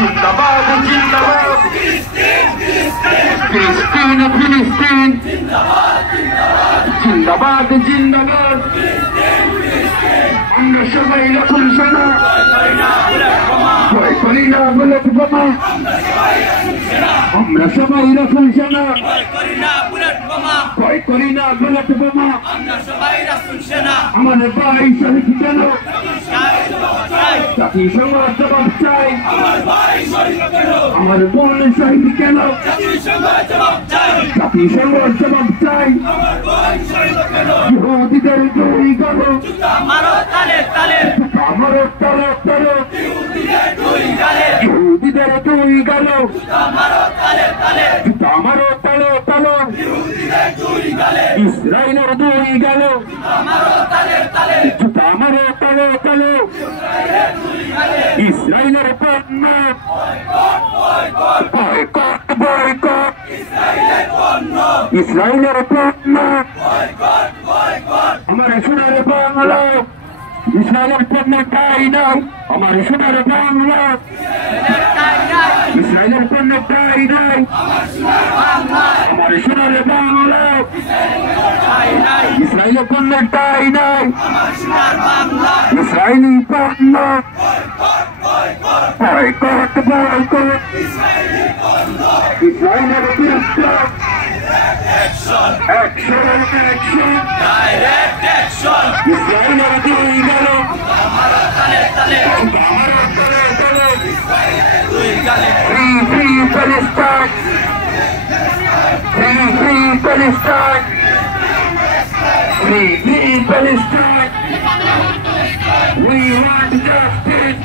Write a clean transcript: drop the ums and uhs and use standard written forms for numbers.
জিন্দাবাদ জিন্দাবাদ ফিলিস্তিন ফিলিস্তিন জিন্দাবাদ জিন্দাবাদ আমরা সবাই রাখুন সেনা ভয় করি না বুলেট বোমা আমরা সবাই রাখুন সেনা ভয় করি না বুলেট বোমা আমাদের ভাই শহীদ কেন জাতি সমাজ জবাব চাই আমার বোন শহীদ কেন জাতি সমাজ জবাব চাই ইহুদিদের দুই গেল আমারও তালে তালে ইহুদিদের দুই গেল আমারও তালে তালে ইসরায়েলের দুই গেল আমারও তালে তালে ইসরায়েলের পণ্য বয়কট ইসরায়েলের পণ্য আমার সোনার বাংলা ইসরায়েলের পণ্য তাই নাই আমার সোনার বাংলা ইসরায়েলের পণ্য তাই নাই আমার সোনার বাংলা ইসরায়েলের পণ্য তাই নাই ইসরায়েলি পণ্য বয়কট ইসরায়েলের বিরুদ্ধে অ্যাকশন ডাইরেক্ট অ্যাকশন ইসরায়েলের দুই গেল আমারও তালে তালে Free Palestine! Free Palestine! Free Palestine! We want justice!